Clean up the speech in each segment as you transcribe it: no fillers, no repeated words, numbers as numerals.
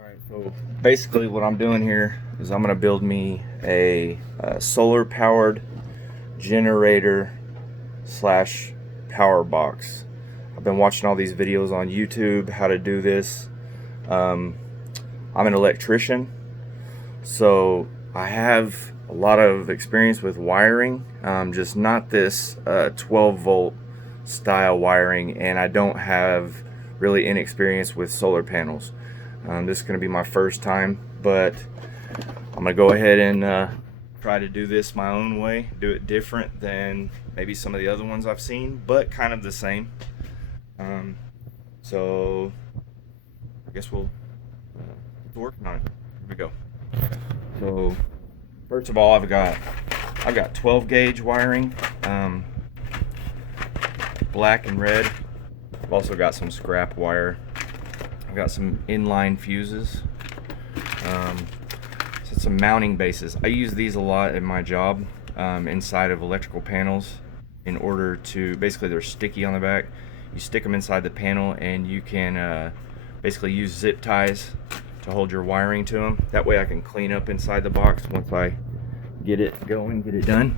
Alright, so basically what I'm doing here is I'm going to build me a solar powered generator slash power box. I've been watching all these videos on YouTube how to do this. I'm an electrician, so I have a lot of experience with wiring, just not this 12 volt style wiring, and I don't have really any experience with solar panels. This is going to be my first time, but I'm going to go ahead and try to do this my own way, do it different than maybe some of the other ones I've seen, but kind of the same. So I guess we'll get to working on it. Here we go. So first of all, I've got 12 gauge wiring, black and red. I've also got some scrap wire. I've got some inline fuses, so some mounting bases. I use these a lot in my job, inside of electrical panels, in order to, basically they're sticky on the back. You stick them inside the panel and you can basically use zip ties to hold your wiring to them. That way I can clean up inside the box once I get it going, get it done.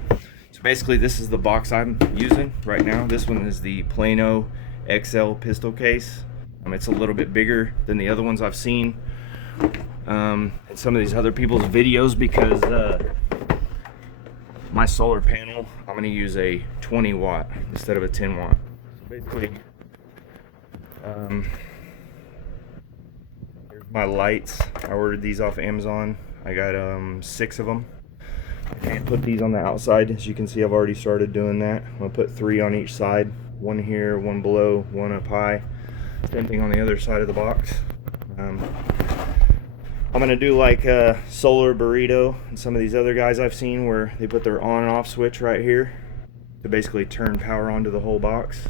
So basically this is the box I'm using right now. This one is the Plano XL pistol case. It's a little bit bigger than the other ones I've seen in some of these other people's videos, because my solar panel, I'm going to use a 20 watt instead of a 10 watt. So basically, here's my lights. I ordered these off Amazon. I got 6 of them. I can't put these on the outside. As you can see, I've already started doing that. I'm going to put 3 on each side. One here, one below, one up high. Same thing on the other side of the box. I'm gonna do like a solar Burrito and some of these other guys I've seen, where they put their on and off switch right here to basically turn power onto the whole box.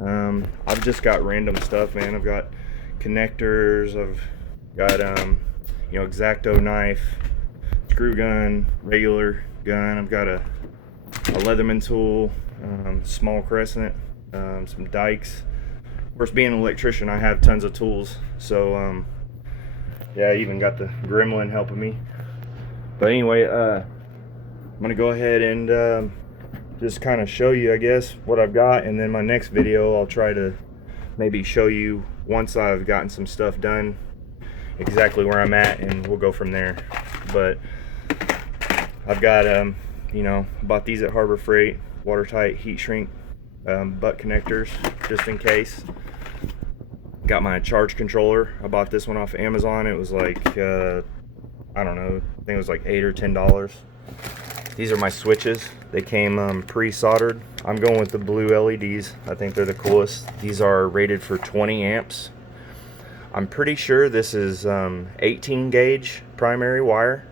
I've just got random stuff, man. I've got connectors, I've got X-Acto knife, screw gun, regular gun. I've got a Leatherman tool, small crescent, some dikes. Of course, being an electrician, I have tons of tools, so yeah, I even got the gremlin helping me. But anyway, I'm gonna go ahead and just kind of show you, I guess, what I've got, and then my next video I'll try to maybe show you, once I've gotten some stuff done, exactly where I'm at, and we'll go from there. But I've got bought these at Harbor Freight, watertight heat shrink butt connectors, just in case. Got my charge controller. I bought this one off Amazon. It was like I don't know, I think it was like $8 or $10. These are my switches. They came pre-soldered. I'm going with the blue LEDs. I think they're the coolest. These are rated for 20 amps. I'm pretty sure this is 18 gauge primary wire.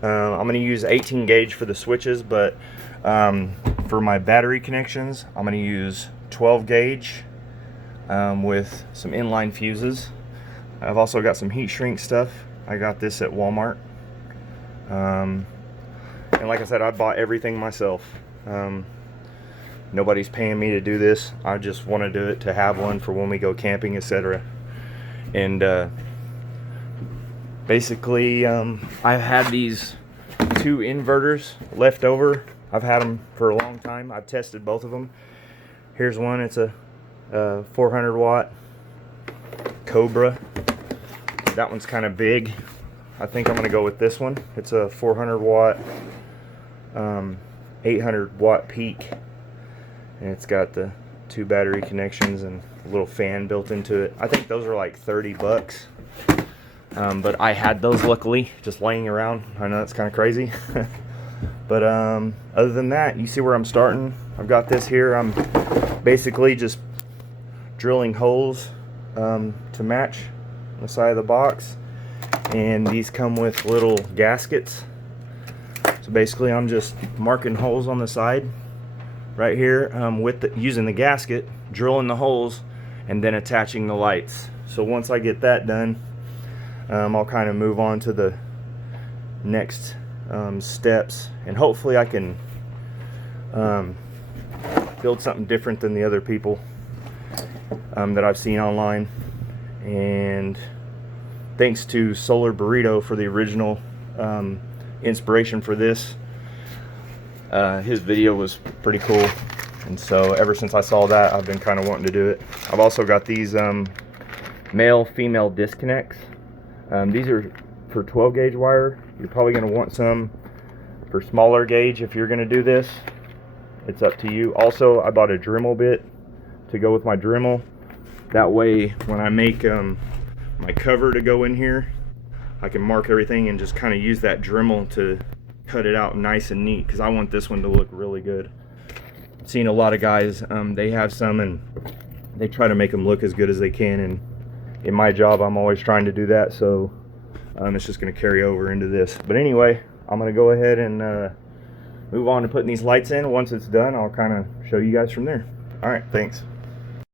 I'm going to use 18 gauge for the switches, but for my battery connections, I'm going to use 12 gauge with some inline fuses. I've also got some heat shrink stuff. I got this at Walmart. And like I said, I bought everything myself. Nobody's paying me to do this. I just want to do it to have one for when we go camping, etc. And basically, I've had these 2 inverters left over. I've had them for a long time. I've tested both of them. Here's one. It's a 400 watt Cobra. That one's kind of big. I think I'm going to go with this one. It's a 400 watt 800 watt peak, and it's got the 2 battery connections and a little fan built into it. I think those are like 30 bucks. But I had those, luckily, just laying around. I know that's kind of crazy. But other than that, you see where I'm starting. I've got this here. I'm basically just drilling holes to match the side of the box, and these come with little gaskets. So basically I'm just marking holes on the side right here using the gasket, drilling the holes, and then attaching the lights. So once I get that done, I'll kind of move on to the next steps, and hopefully I can build something different than the other people that I've seen online, and thanks to Solar Burrito for the original inspiration for this. His video was pretty cool, and so ever since I saw that, I've been kind of wanting to do it. I've also got these male-female disconnects. These are for 12 gauge wire. You're probably going to want some for smaller gauge if you're going to do this. It's up to you. Also, I bought a Dremel bit to go with my Dremel. That way, when I make my cover to go in here, I can mark everything and just kind of use that Dremel to cut it out nice and neat, because I want this one to look really good. I've seen a lot of guys, they have some and they try to make them look as good as they can, and in my job I'm always trying to do that, so it's just going to carry over into this. But anyway, I'm going to go ahead and move on to putting these lights in. Once it's done, I'll kind of show you guys from there. All right, thanks.